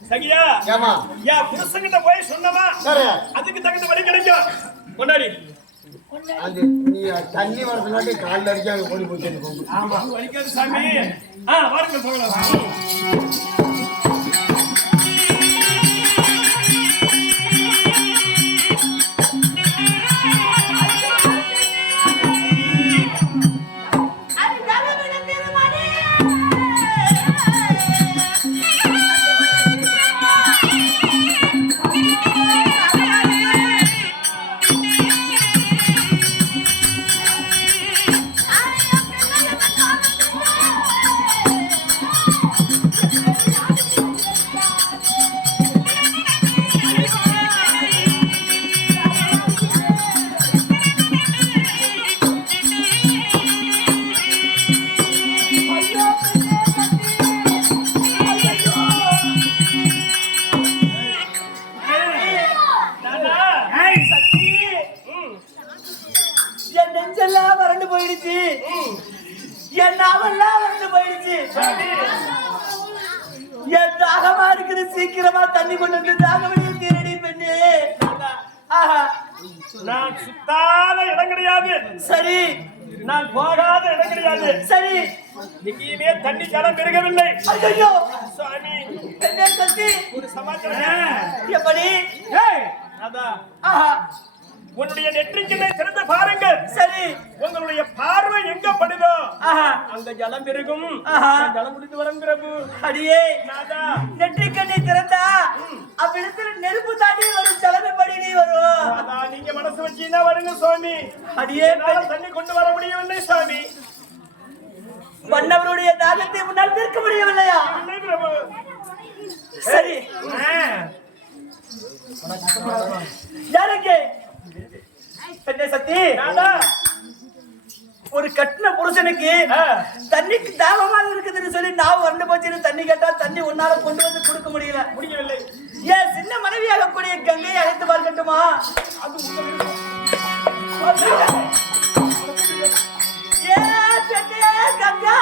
சகியா ஏமா யா புருஷன்கிட்ட போய் சொன்னமா சரி அதுக்கு தகுந்த வழி கிடைக்கும். கொண்டாடி அது நீ தண்ணி வரதுனாட்டி கால்ல அடிச்சு அங்க ஓடி போய் ஆமா வலிக்காது சாமி. வாருங்கள் போகலாம். என் நாவெல்லாம் வந்து போயிடுச்சு. என் தாகமா இருக்குது, சீக்கிரமா தண்ணி கொண்டு வந்து தாகவடியை தீரடி பெண்ணு. நான் சுத்தாத இடம் கிடையாது. சரி, நான் போகாத இடம் கிடையாது. சரி, எங்கேயுமே தண்ணி ஜலம் பெருகவில்லை. ஐயோ சுவாமி என்ன சக்தி ஒரு சமாச்சாரம். எப்படி? அதான் உன்னுடைய நெற்றிக்கினை திறந்து பாருங்கள். சரி, உங்களுடைய பார்வை எங்க படுதோ அந்த ஜலம் பெருகும். ஜலம் முடித்து வரும் பிரபு. அடியே நாதா நெற்றிக்கண்ணை திறந்தா அவ்விடத்துல நெருப்பு தாண்டி வரும், ஜலம் எப்படி நீ வரும்? அதான் நீங்க மனசு வச்சீங்கன்னா வருங்க சுவாமி. அடியே தண்ணி கொண்டு வர முடியவில்லை சுவாமி. மன்னவருடைய தாகத்தை முன்னால் தீர்க்க முடியவில்லையா? இல்லை பிரபு. சரி, யாருக்கு என்ன சக்தி? ஒரு கட்டின புருஷனுக்கு தண்ணிக்கு தாகமாக இருக்குதுன்னு சொல்லி நான் வந்து போச்சு. தண்ணி கேட்டா தண்ணி ஒன்னால கொண்டு வந்து கொடுக்க முடியவில்லை. ஏன் சின்ன மனைவியாக கூடிய கங்கையை அழைத்து பார்க்கட்டுமா? கங்கா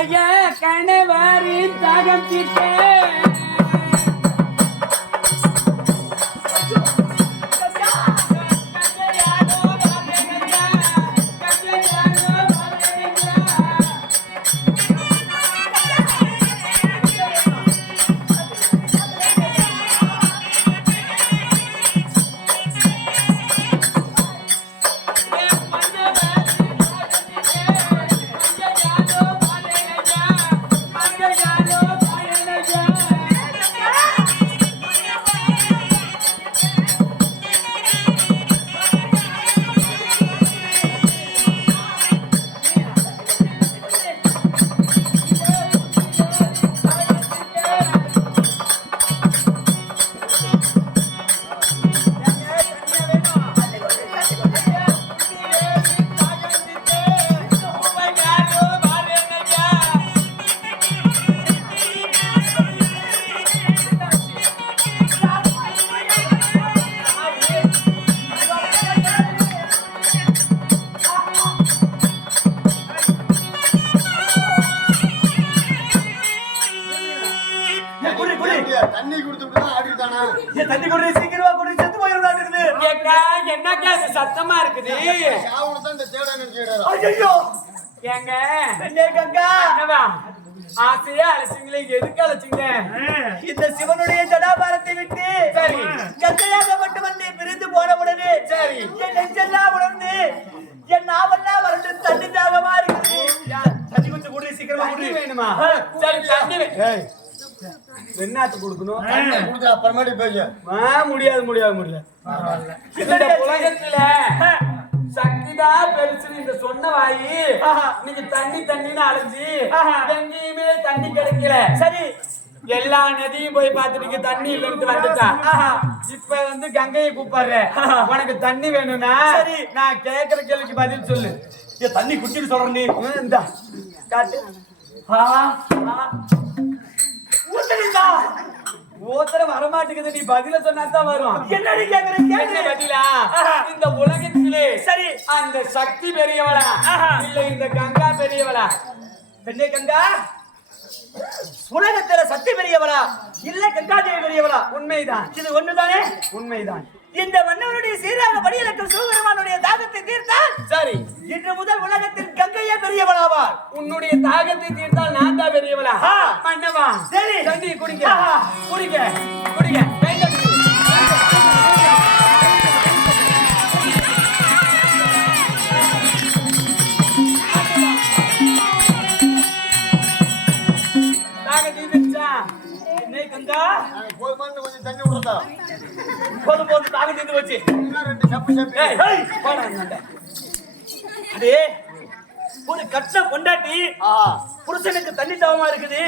ஐயா கணவரின் தாகம் தீர்க்க தண்ணி கொடுத்துட்டு ஆடிட்டானா? தண்ணி கொண்டு சீக்கிரமா கொண்டு செத்து போயிருந்தா இருக்குது. என்ன சத்தமா இருக்குது? சாவுனதான் இந்த தேடானு கேடாரா? ஐயோ ஏங்க பெண்ணே கங்கா, என்னவா ஆசையா அழைச்சிங்களே, எதுக்கு அழைச்சிங்க? இந்த சிவனுடைய ஜடாபாரத்தை விட்டு சரி கங்கையாக மட்டும் வந்து பிரிந்து போன உடனே சரி என் நெஞ்செல்லாம் உணர்ந்து என் நாவெல்லாம் வறண்டு தண்ணி தண்ணி வேணுமா சரி தண்ணி ஏய் வெண்ணாத்து கொடுக்கணும் தண்ணி குடுத்து அப்புறமேட்டு பேசு. முடியாது முடியாது முடியாது இந்த உலகத்துல சக்திதான் பெருசுன்னு இந்த சொன்ன வாயி நீங்க தண்ணி தண்ணின்னு அலைஞ்சி எங்கேயுமே தண்ணி கிடைக்கல சரி எல்லா நதியும் போய் பார்த்துட்டு தண்ணி இல்லைன்னு வந்துட்டான் இப்ப வந்து கங்கையை கூப்பிடுற உனக்கு தண்ணி வேணும்னா சரி. நான் கேக்குற கேள்விக்கு பதில் சொல்லு ஏன் தண்ணி குடிச்சிட்டு சொல்றேன் நீ இந்தா காட்டு ஊத்துறீங்களா? ஒருத்தர வரமாட்டேங்குது நீ பதில சொன்னாதான் வரும் என்னடி கேக்குறேன் என்ன கேக்குறேன் பதிலா இந்த உலகத்திலே சரி அந்த சக்தி பெரியவளா இல்ல இந்த கங்கா பெரியவளா பெண்ணே கங்கா உலகத்துல சக்தி பெரியவளா இல்ல கங்காதேவி பெரியவளா? உண்மைதான் இது ஒண்ணுதானே? உண்மைதான் இந்த மன்னவனுடைய சீராக படியலுக்கு சிவபெருமானுடைய தாகத்தை தீர்த்தால் சரி இன்று முதல் உலகத்தில் கங்கையே பெரியவளாவார். உன்னுடைய தாகத்தை தீர்த்தால் நான் தான் பெரியவளா மன்னவா சரி தண்ணி குடிங்க குடிங்க குடிங்க கையில குடி. தாகத்தை தீர்த்தா என்னை கங்கா போதுமான்னு கொஞ்சம் தண்ணி விடுறதா? போதும் போதும் தாகம் தீர்ந்து வச்சு இன்னும் 2 சப்பு சப்பு. ஏய், போடா அந்தாண்ட. அடே ஒரு கட்ட கொண்டாட்டி புருஷனுக்கு தண்ணி தாவமா இருக்குது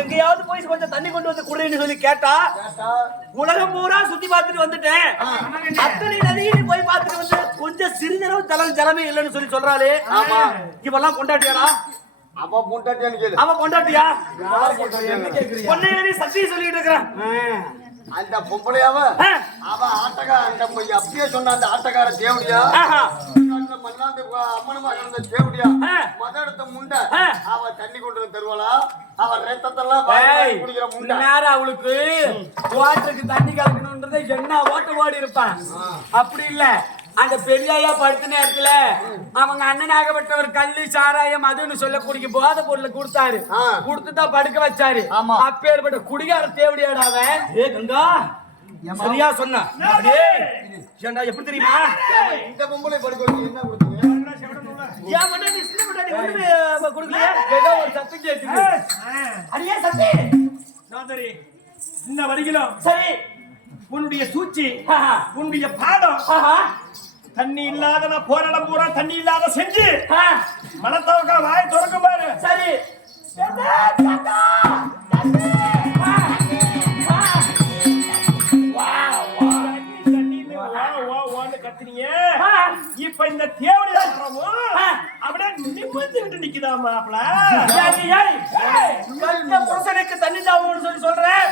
எங்கேயாவது போய் கொஞ்சம் தண்ணி கொண்டு வந்து குடுன்னு சொல்லி கேட்டா உலகம் பூரா சுத்தி பார்த்துட்டு வந்துட்டேன் அத்தனை நதியும் போய் பார்த்துட்டு வந்து கொஞ்சம் சிறிதளவு ஜலமே இல்லைன்னு சொல்லி சொல்றாளே இவெல்லாம் கொண்டாட்டியாடா? அவ பொண்டாட்டியான்னு கேளு. அவன் கொண்டாட்டியா? என்ன கேக்குறீங்க பொன்னையனே சத்தியம் சொல்லிட்டு இருக்கிறான். அந்த பொம்பளையாவ அவ ஆட்டக்கா அந்த அப்படியே சொன்ன அந்த ஆட்டக்கார தேவடியா மண்ணாந்து அம்மனமா கிடந்த தேவடியா மதத்தை முண்டை அவ தண்ணி கொண்டு வந்து தருவாளா? அவ ரத்தத்தெல்லாம் குடிக்கிற முண்டை நேரம் அவளுக்கு வாட்டருக்கு தண்ணி கலக்கணும்ன்றத என்ன ஓட்ட ஓடி இருப்பான் அப்படி இல்ல அந்த பெரியா படுத்த நேரத்துல அவங்க அண்ணனாகப்பட்டவர் கள்ளி சாராயம் அதுன்னு சொல்ல குடிக்க போதை பொருளை கொடுத்தாரு கொடுத்துதான் படுக்க வச்சாரு அப்பேற்பட்ட குடிகார தேவடியாடா அவன். ஏ கங்கா சரியா சொன்ன எப்படி தெரியுமா? இந்த பொம்பளை படுக்க வச்சு என்ன கொடுத்தீங்க? ஏன் பண்ணி சின்ன பண்ணி ஒண்ணுமே கொடுக்கலையா? ஏதோ ஒரு சத்தம் கேக்குது அடியே சத்தி சோதரி இந்த வரைக்கும் சரி உன்னுடைய சூழ்ச்சி உன்னுடைய பாடம் தண்ணி இல்லாத நான் போராடம் பூரா தண்ணி இல்லாத செஞ்சு மனத்தவக்கா வாய் திறக்கும் பாரு. சரி கத்துனீங்க இப்ப இந்த தேவடி அப்படியே நிமிர்ந்துகிட்டு நிக்குதா மாப்பிள? புருஷனுக்கு தண்ணி தாவணும்னு சொல்லி சொல்றேன்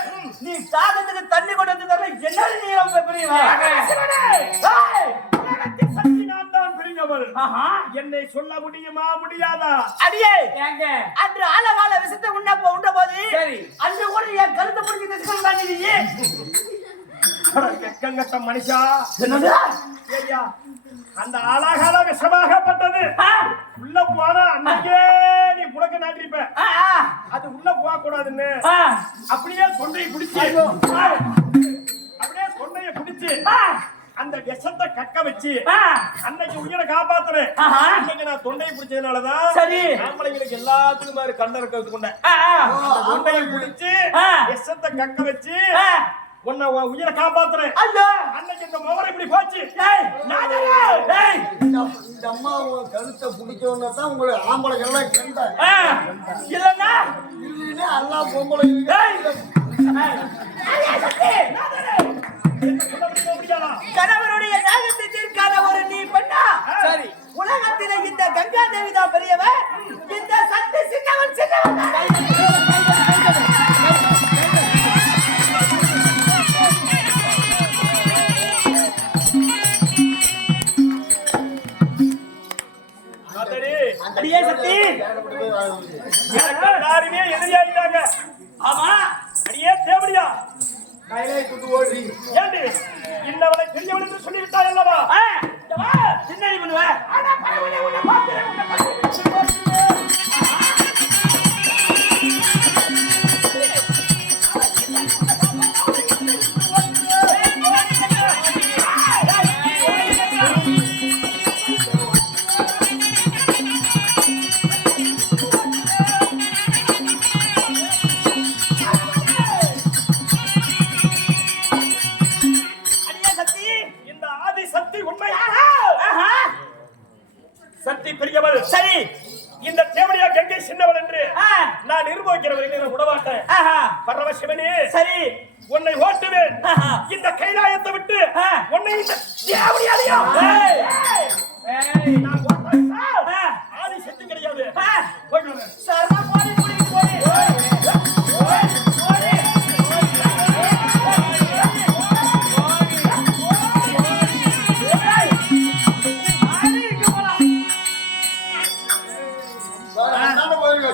நீ தாகத்துக்கு தண்ணி கொண்டு வந்து தர என்ன நீ ரொம்ப பெரியவள் என்னை சொல்ல முடியுமா முடியாதா? அடியே அன்று ஆழகால விஷத்தை உண்ட போது அன்று கூட என் கருத்தை புரிஞ்சு கங்கட்ட மனுஷா என்னது ஐயா அந்த அழகால விஷமாகப்பட்டது உள்ள போனா அன்னைக்கே நீ புடக்க நாட்டிருப்ப. அது உள்ள போக கூடாதுன்னு அப்படியே தொண்டையை பிடிச்சு அந்த விஷத்தை கக்க வச்சு அன்னைக்கு உயிரை காப்பாத்துறேன். அன்னைக்கு நான் தொண்டையை பிடிச்சதுனாலதான் ஆம்பளைங்களுக்கு எல்லாத்துக்கும் மாதிரி கண்ண இருக்கிறது கொண்ட தொண்டையை பிடிச்சு விஷத்தை கக்க வச்சு உன்னை உயிரை காப்பாத்துறேன். அன்னைக்கு இந்த முகரை இப்படி போச்சு. இந்த அம்மா கழுத்தை பிடிச்சோன்னா தான் உங்களை ஆம்பளை எல்லாம் கண்ட இல்லன்னா இல்லைன்னா எல்லா பொம்பளை கணவனுடைய தாகத்தை தீர்க்காத ஒரு நீ பண்ணா சரி உலகத்தில இந்த கங்கா தேவி தான் பெரியவன் இந்த சக்தி சின்னவன் அடியே சக்தி எல்லாருமே எதிரியாயிட்டாங்க. ஆமா அடியே தேவடியா கையிலே குட்டு ஓடுறீங்க. ஏண்டி இன்னவளை பெரியவள் என்று சொல்லிவிட்டாய் அல்லவா? சின்ன பண்ணுவேன் சக்தி பெரியவள். சரி. இந்த தேவடியா கங்கை சின்னவள் என்று நான் நிர்வகிக்கிறவர்கள் நான் விடமாட்டேன். பரமசிவனே, சரி, உன்னை ஓட்டுவேன். இந்த கைலாயத்தை விட்டு உன்னை இந்த தேவடியாலையும் நான் ஓட்டுறேன் சார். ஆதி சக்தி கிடையாது. போயிட்டு வரேன். சரண போடி கூட்டிட்டு போடி.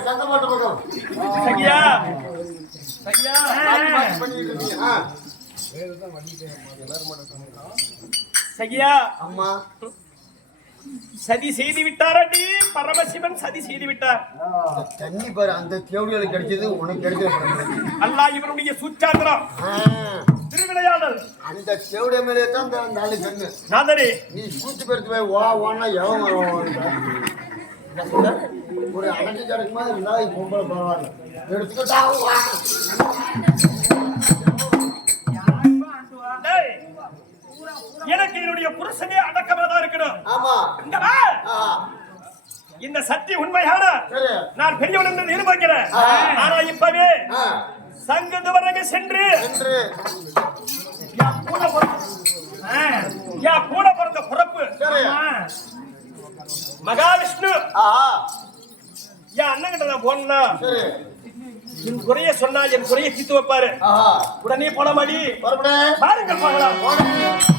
சங்கமாட்டு பக்கம் சகியா, சகியா, பண்ணிட்டு இருக்கீங்க. சகியா, அம்மா சதி செய்து விட்டாரடி. பரமசிவன் சதி செய்து விட்டார். தண்ணி பாரு, அந்த தேவடியால கிடைச்சது உனக்கு கிடைச்சது. அல்லாஹ் இவருடைய சூச்சாந்திரம் திருவிளையாடல். அந்த தேவடிய மேலே தான் அந்த நாளை கண்ணு. நாதரே, நீ சூச்சு பெருத்து போய் வா வான்னா எவன் ஒரு அடக்கு கிடக்கு மாதிரி இருந்தா பொம்பளை பரவாயில்ல எடுத்துக்கிட்டா வா. டேய், எனக்கு என்னுடைய புருஷனே அடக்கமா தான் இருக்கணும். ஆமா. இங்க வா. இந்த சக்தி உண்மையான சரி. நான் பெரியவன் என்று நிரூபிக்கிறேன். ஆனா இப்பவே சங்கத்து வரங்க சென்று என் கூட பிறந்த பிறப்பு சரி. மகாவிஷ்ணு ஆஹா என் அண்ணன் கிட்ட நான் போனா சரி. என் குறைய சொன்னா என் குறைய தீர்த்து வைப்பாரு. ஆஹா உடனே போன மாடி மறுபடியும் பாருங்கள் பார்க்கலாம்.